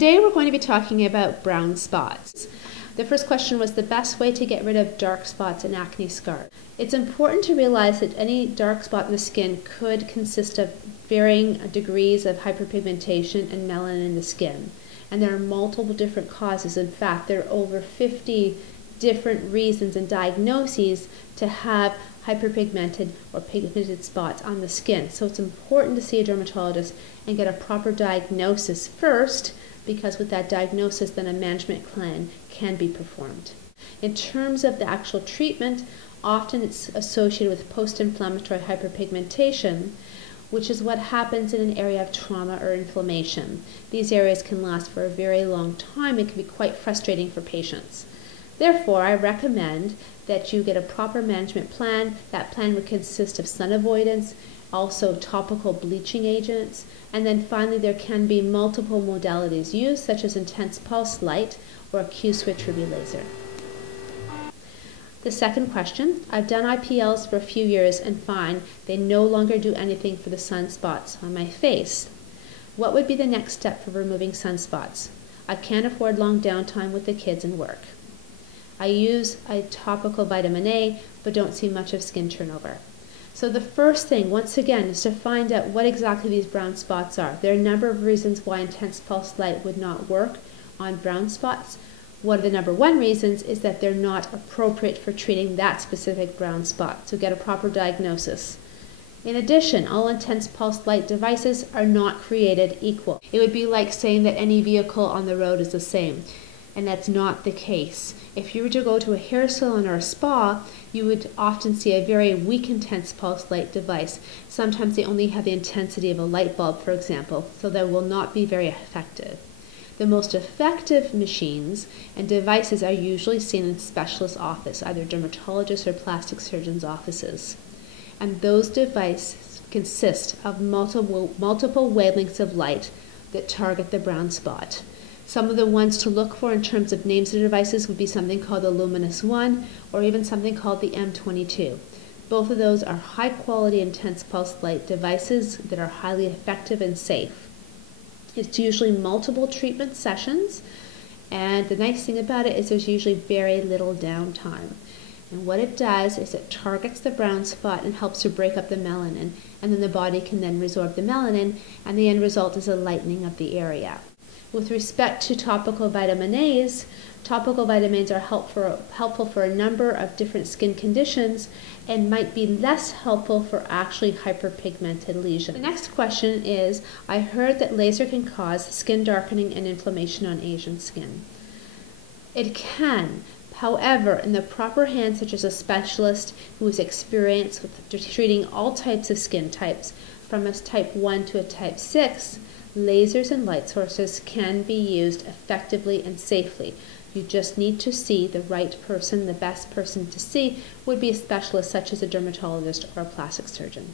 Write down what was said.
Today we're going to be talking about brown spots. The first question was the best way to get rid of dark spots and acne scars. It's important to realize that any dark spot in the skin could consist of varying degrees of hyperpigmentation and melanin in the skin. And there are multiple different causes. In fact, there are over 50 different reasons and diagnoses to have hyperpigmented or pigmented spots on the skin. So it's important to see a dermatologist and get a proper diagnosis first, because with that diagnosis then a management plan can be performed. In terms of the actual treatment, often it's associated with post-inflammatory hyperpigmentation, which is what happens in an area of trauma or inflammation. These areas can last for a very long time and can be quite frustrating for patients. Therefore, I recommend that you get a proper management plan. That plan would consist of sun avoidance, also topical bleaching agents, and then finally there can be multiple modalities used, such as intense pulse light or a Q-switch Ruby laser. The second question, I've done IPLs for a few years and find they no longer do anything for the sunspots on my face. What would be the next step for removing sunspots? I can't afford long downtime with the kids and work. I use a topical vitamin A, but don't see much of skin turnover. So the first thing, once again, is to find out what exactly these brown spots are. There are a number of reasons why intense pulse light would not work on brown spots. One of the number one reasons is that they're not appropriate for treating that specific brown spot, so get a proper diagnosis. In addition, all intense pulse light devices are not created equal. It would be like saying that any vehicle on the road is the same, and that's not the case. If you were to go to a hair salon or a spa, you would often see a very weak intense pulse light device. Sometimes they only have the intensity of a light bulb, for example, so they will not be very effective. The most effective machines and devices are usually seen in specialist office, either dermatologists or plastic surgeons' offices. And those devices consist of multiple wavelengths of light that target the brown spot. Some of the ones to look for in terms of names of devices would be something called the Luminous 1 or even something called the M22. Both of those are high quality intense pulse light devices that are highly effective and safe. It's usually multiple treatment sessions, and the nice thing about it is there's usually very little downtime. And what it does is it targets the brown spot and helps to break up the melanin, and then the body can then resorb the melanin, and the end result is a lightening of the area. With respect to topical vitamin A's, topical vitamins are helpful for a number of different skin conditions and might be less helpful for actually hyperpigmented lesions. The next question is, I heard that laser can cause skin darkening and inflammation on Asian skin. It can. However, in the proper hands, such as a specialist who is experienced with treating all types of skin types, from a type 1 to a type 6, lasers and light sources can be used effectively and safely. You just need to see the right person. The best person to see would be a specialist such as a dermatologist or a plastic surgeon.